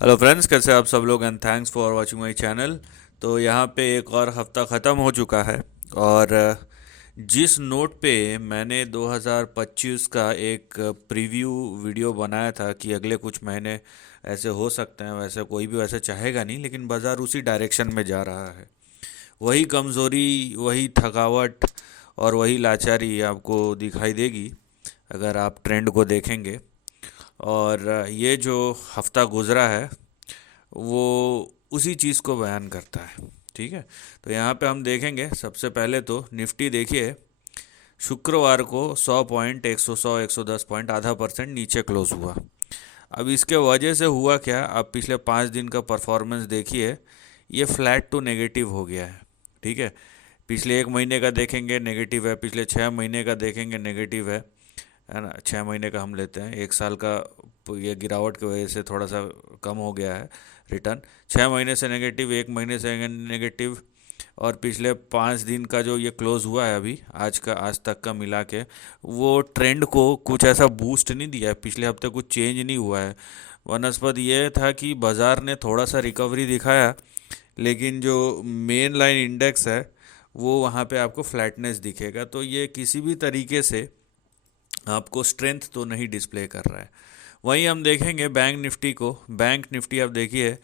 Hello friends, कैसे आप सब लोग and thanks for watching my channel. तो यहाँ पे एक और हफ्ता ख़त्म हो चुका है और जिस नोट पे मैंने 2025 का एक प्रीव्यू वीडियो बनाया था कि अगले कुछ महीने ऐसे हो सकते हैं, वैसे कोई भी वैसे चाहेगा नहीं, लेकिन बाज़ार उसी डायरेक्शन में जा रहा है। वही कमज़ोरी, वही थकावट और वही लाचारी आपको दिखाई देगी अगर आप ट्रेंड को देखेंगे। और ये जो हफ्ता गुजरा है वो उसी चीज़ को बयान करता है। ठीक है, तो यहाँ पे हम देखेंगे सबसे पहले तो निफ्टी देखिए, शुक्रवार को 100 पॉइंट, 100, 110 पॉइंट, आधा परसेंट नीचे क्लोज हुआ। अब इसके वजह से हुआ क्या, आप पिछले 5 दिन का परफॉर्मेंस देखिए, ये फ्लैट टू नेगेटिव हो गया है। ठीक है, पिछले एक महीने का देखेंगे नेगेटिव है, पिछले 6 महीने का देखेंगे नेगेटिव है ना। 6 महीने का हम लेते हैं, एक साल का ये गिरावट की वजह से थोड़ा सा कम हो गया है रिटर्न। 6 महीने से नेगेटिव, एक महीने से नेगेटिव, और पिछले 5 दिन का जो ये क्लोज हुआ है अभी आज तक का मिला के, वो ट्रेंड को कुछ ऐसा बूस्ट नहीं दिया है। पिछले हफ्ते कुछ चेंज नहीं हुआ है। वनस्पत ये था कि बाज़ार ने थोड़ा सा रिकवरी दिखाया, लेकिन जो मेन लाइन इंडेक्स है वो वहाँ पे आपको फ्लैटनेस दिखेगा। तो ये किसी भी तरीके से आपको स्ट्रेंथ तो नहीं डिस्प्ले कर रहा है। वहीं हम देखेंगे बैंक निफ्टी को। बैंक निफ्टी आप देखिए,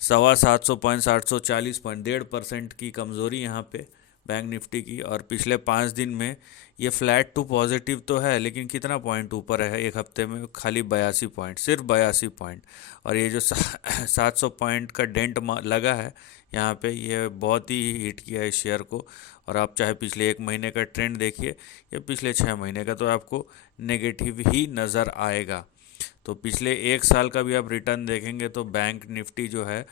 750 पॉइंट, 740 पॉइंट, 1.5% की कमज़ोरी यहाँ पे बैंक निफ्टी की। और पिछले 5 दिन में ये फ्लैट टू पॉजिटिव तो है, लेकिन कितना पॉइंट ऊपर है एक हफ्ते में? खाली 82 पॉइंट, सिर्फ 82 पॉइंट। और ये जो 700 पॉइंट का डेंट लगा है यहाँ पे, ये बहुत ही हिट किया है इस शेयर को। और आप चाहे पिछले एक महीने का ट्रेंड देखिए या पिछले 6 महीने का, तो आपको नेगेटिव ही नज़र आएगा। तो पिछले एक साल का भी आप रिटर्न देखेंगे तो बैंक निफ्टी जो है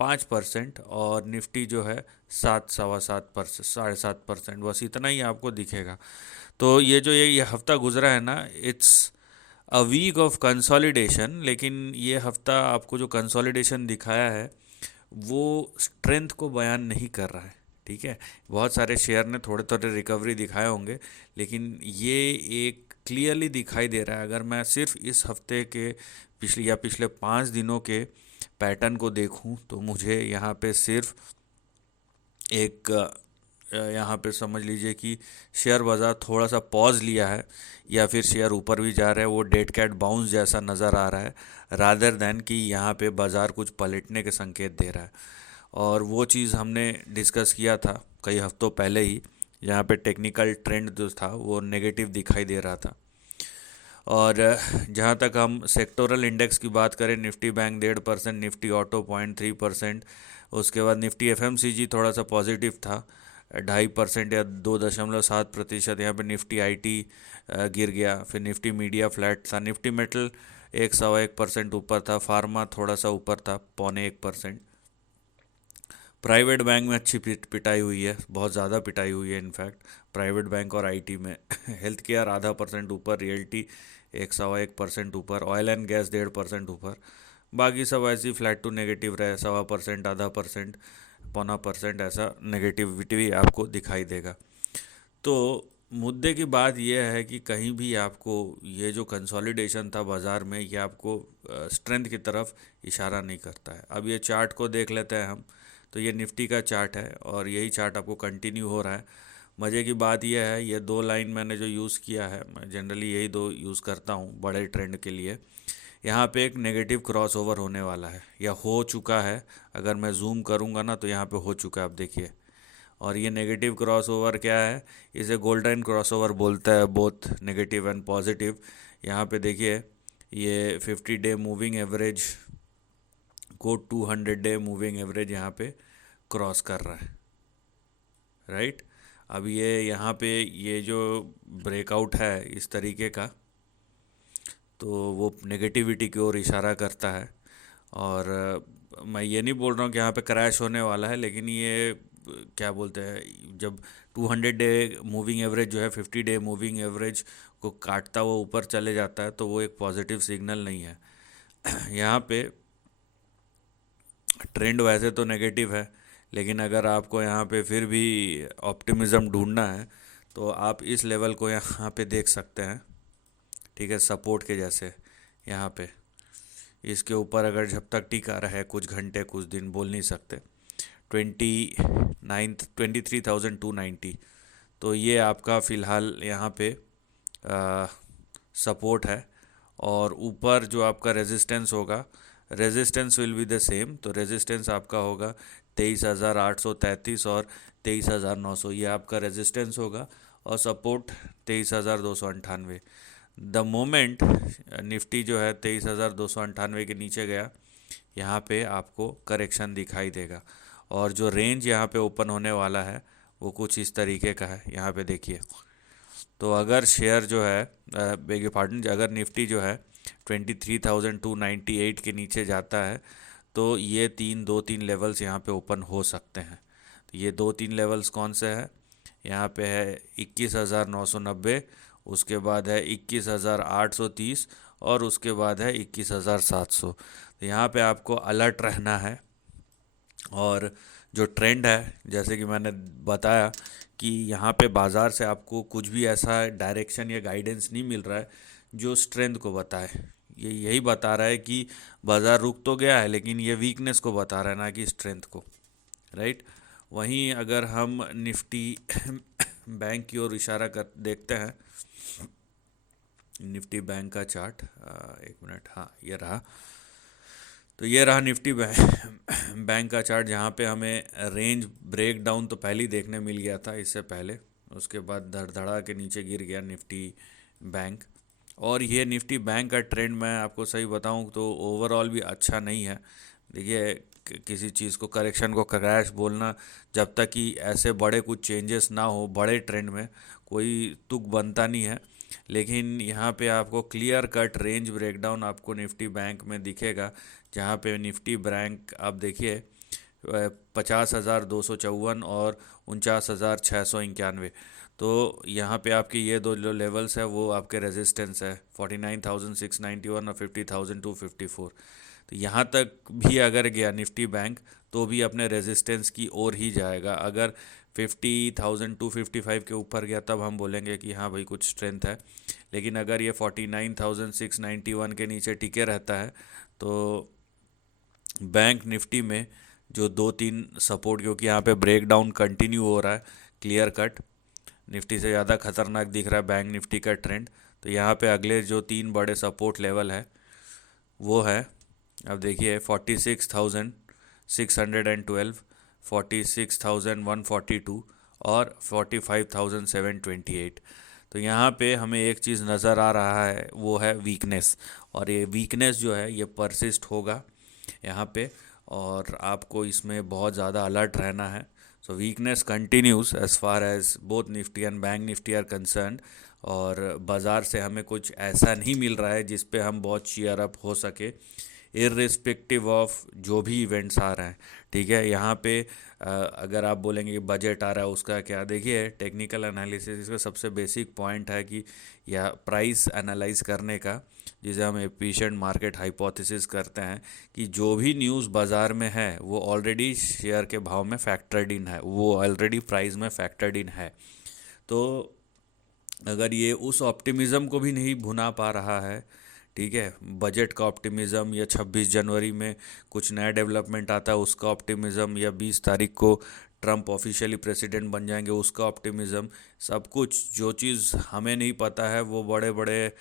5% और निफ्टी जो है 7, 7.25%, 7.5%, बस इतना ही आपको दिखेगा। तो ये जो ये हफ्ता गुजरा है ना, it's a week of consolidation. लेकिन ये हफ्ता आपको जो कंसोलिडेशन दिखाया है वो स्ट्रेंथ को बयान नहीं कर रहा है। ठीक है, बहुत सारे शेयर ने थोड़े थोड़े रिकवरी दिखाए होंगे, लेकिन ये एक क्लियरली दिखाई दे रहा है। अगर मैं सिर्फ इस हफ्ते के पिछले 5 दिनों के पैटर्न को देखूं तो मुझे यहाँ पे सिर्फ एक यहाँ पे समझ लीजिए कि शेयर बाज़ार थोड़ा सा पॉज लिया है, या फिर शेयर ऊपर भी जा रहा है, वो डेड कैट बाउंस जैसा नज़र आ रहा है, रादर दैन कि यहाँ पे बाज़ार कुछ पलटने के संकेत दे रहा है। और वो चीज़ हमने डिस्कस किया था कई हफ्तों पहले ही, जहाँ पे टेक्निकल ट्रेंड जो था वो नेगेटिव दिखाई दे रहा था। और जहाँ तक हम सेक्टोरल इंडेक्स की बात करें, निफ्टी बैंक 1.5%, निफ्टी ऑटो 0.3%, उसके बाद निफ्टी एफएमसीजी थोड़ा सा पॉजिटिव था, 2.5% या 2.7%। यहाँ पे निफ्टी आईटी गिर गया, फिर निफ्टी मीडिया फ्लैट था, निफ्टी मेटल 1.1% ऊपर था, फार्मा थोड़ा सा ऊपर था, 0.1%। प्राइवेट बैंक में अच्छी पिटाई हुई है, बहुत ज़्यादा पिटाई हुई है इनफैक्ट प्राइवेट बैंक और आईटी में। हेल्थ केयर 0.5% ऊपर, रियल्टी 1.1% ऊपर, ऑयल एंड गैस 1.5% ऊपर। बाकी सब ऐसी फ्लैट टू नेगेटिव रहे, 1.25%, 0.5%, 0.25%, ऐसा नेगेटिविटी भी आपको दिखाई देगा। तो मुद्दे की बात यह है कि कहीं भी आपको ये जो कंसोलिडेशन था बाज़ार में, ये आपको स्ट्रेंथ की तरफ इशारा नहीं करता है। अब ये चार्ट को देख लेते हैं हम। तो ये निफ्टी का चार्ट है और यही चार्ट आपको कंटिन्यू हो रहा है। मज़े की बात यह है, ये दो लाइन मैंने जो यूज़ किया है, मैं जनरली यही दो यूज़ करता हूँ बड़े ट्रेंड के लिए। यहाँ पे एक नेगेटिव क्रॉस ओवर होने वाला है या हो चुका है। अगर मैं जूम करूँगा ना तो यहाँ पे हो चुका है, आप देखिए। और ये नेगेटिव क्रॉसओवर क्या है, इसे गोल्डन क्रॉसओवर बोलता है, बोथ नेगेटिव एंड पॉजिटिव। यहाँ पे देखिए, ये 50 डे मूविंग एवरेज को 200 डे मूविंग एवरेज यहाँ पे क्रॉस कर रहा है, राइट। अब ये यहाँ पे ये जो ब्रेकआउट है इस तरीके का, तो वो नेगेटिविटी की ओर इशारा करता है। और मैं ये नहीं बोल रहा हूँ कि यहाँ पे क्रैश होने वाला है, लेकिन ये क्या बोलते हैं, जब 200 डे मूविंग एवरेज जो है 50 डे मूविंग एवरेज को काटता हुआ ऊपर चले जाता है, तो वो एक पॉजिटिव सिग्नल नहीं है। यहाँ पे ट्रेंड वैसे तो नेगेटिव है, लेकिन अगर आपको यहाँ पे फिर भी ऑप्टिमिज्म ढूंढना है तो आप इस लेवल को यहाँ पे देख सकते हैं। ठीक है, सपोर्ट के जैसे यहाँ पे इसके ऊपर अगर जब तक टिका रहे कुछ घंटे कुछ दिन, बोल नहीं सकते। 23,290, तो ये आपका फ़िलहाल यहाँ पे सपोर्ट है। और ऊपर जो आपका रेजिस्टेंस होगा, resistance will be the same, तो रेजिस्टेंस आपका होगा 23,833 और 23,900, ये आपका रेजिस्टेंस होगा। और सपोर्ट 23,298। द मोमेंट निफ्टी जो है 23,298 के नीचे गया, यहाँ पे आपको करेक्शन दिखाई देगा। और जो रेंज यहाँ पे ओपन होने वाला है वो कुछ इस तरीके का है, यहाँ पे देखिए। तो अगर शेयर जो है बेग पार्डन, अगर निफ्टी जो है 23,298 के नीचे जाता है तो ये दो तीन लेवल्स यहाँ पे ओपन हो सकते हैं। तो ये दो तीन लेवल्स कौन से हैं? यहाँ पे है 21,990, उसके बाद है 21,830 और उसके बाद है 21,700। तो यहाँ पे आपको अलर्ट रहना है। और जो ट्रेंड है, जैसे कि मैंने बताया कि यहाँ पे बाज़ार से आपको कुछ भी ऐसा डायरेक्शन या गाइडेंस नहीं मिल रहा है जो स्ट्रेंथ को बताए। ये यही बता रहा है कि बाज़ार रुक तो गया है, लेकिन ये वीकनेस को बता रहा है, ना कि स्ट्रेंथ को, राइट। वहीं अगर हम निफ्टी बैंक की ओर इशारा कर देखते हैं, निफ्टी बैंक का चार्ट, एक मिनट, हाँ ये रहा। तो ये रहा निफ्टी बैंक का चार्ट, जहाँ पे हमें रेंज ब्रेक डाउन तो पहले ही देखने मिल गया था इससे पहले। उसके बाद धड़धड़ा के नीचे गिर गया निफ्टी बैंक। और ये निफ्टी बैंक का ट्रेंड मैं आपको सही बताऊं तो ओवरऑल भी अच्छा नहीं है। देखिए, किसी चीज़ को, करेक्शन को क्रैश बोलना, जब तक कि ऐसे बड़े कुछ चेंजेस ना हो बड़े ट्रेंड में, कोई तुक बनता नहीं है। लेकिन यहाँ पे आपको क्लियर कट रेंज ब्रेकडाउन आपको निफ्टी बैंक में दिखेगा, जहाँ पे निफ्टी बैंक आप देखिए 50,254 और 49,691। तो यहाँ पे आपकी ये दो जो लेवल्स है वो आपके रेजिस्टेंस है, 49,691 और 50,254। तो यहाँ तक भी अगर गया निफ्टी बैंक तो भी अपने रेजिस्टेंस की ओर ही जाएगा। अगर 50,255 के ऊपर गया तब हम बोलेंगे कि हाँ भाई कुछ स्ट्रेंथ है। लेकिन अगर ये 49,691 के नीचे टिके रहता है तो बैंक निफ्टी में जो दो तीन सपोर्ट, क्योंकि यहाँ पे ब्रेक डाउन कंटिन्यू हो रहा है क्लियर कट, निफ्टी से ज़्यादा खतरनाक दिख रहा है बैंक निफ्टी का ट्रेंड। तो यहाँ पे अगले जो तीन बड़े सपोर्ट लेवल है वो है, अब देखिए 46,612, 46,142 और 45,728। तो यहाँ पे हमें एक चीज़ नज़र आ रहा है, वो है वीकनेस। और ये वीकनेस जो है ये परसिस्ट होगा यहाँ पे, और आपको इसमें बहुत ज़्यादा अलर्ट रहना है। So weakness continues as far as both Nifty and bank Nifty are concern. और बाज़ार से हमें कुछ ऐसा नहीं मिल रहा है जिस पे हम बहुत चीयर अप हो सके, इर्रिस्पेक्टिव ऑफ जो भी इवेंट्स आ रहे हैं। ठीक है, यहाँ पे अगर आप बोलेंगे कि बजट आ रहा है उसका क्या, देखिए टेक्निकल एनालिसिस इसका सबसे बेसिक पॉइंट है कि या प्राइस एनालाइज करने का, जिसे हम एफिशिएंट मार्केट हाइपोथेसिस करते हैं, कि जो भी न्यूज़ बाज़ार में है वो ऑलरेडी शेयर के भाव में फैक्टर्ड इन है, वो ऑलरेडी प्राइस में फैक्टर्ड इन है। तो अगर ये उस ऑप्टिमिज़म को भी नहीं भुना पा रहा है, ठीक है, बजट का ऑप्टिमिज़म, या 26 जनवरी में कुछ नया डेवलपमेंट आता है उसका ऑप्टिमिज़म, या 20 तारीख को ट्रंप ऑफिशियली प्रेसिडेंट बन जाएंगे उसका ऑप्टिमिज़म, सब कुछ जो चीज़ हमें नहीं पता है वो बड़े बड़े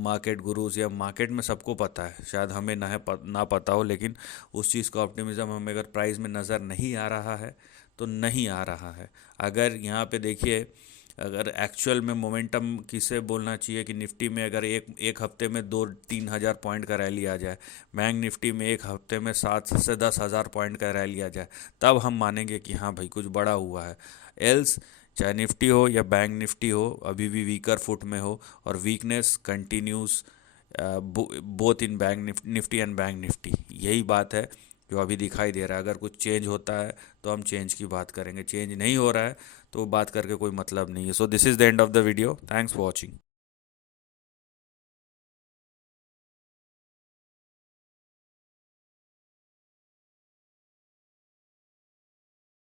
मार्केट गुरुज या मार्केट में सबको पता है, शायद हमें ना पता हो, लेकिन उस चीज़ का ऑप्टिमिज़म हमें अगर प्राइस में नज़र नहीं आ रहा है तो नहीं आ रहा है। अगर यहाँ पे देखिए, अगर एक्चुअल में मोमेंटम किसे बोलना चाहिए कि निफ्टी में अगर एक हफ्ते में 2-3 हज़ार पॉइंट का रैली आ जाए, बैंक निफ्टी में एक हफ्ते में 7 से 10 हज़ार पॉइंट का रैली आ जाए, तब हम मानेंगे कि हाँ भाई कुछ बड़ा हुआ है। एल्स चाहे निफ्टी हो या बैंक निफ्टी हो अभी भी वीकर फुट में हो, और weakness continuous both in bank Nifty and bank Nifty. यही बात है जो अभी दिखाई दे रहा है। अगर कुछ चेंज होता है तो हम चेंज की बात करेंगे, चेंज नहीं हो रहा है तो बात करके कोई मतलब नहीं है। So this is the end of the video, thanks for watching.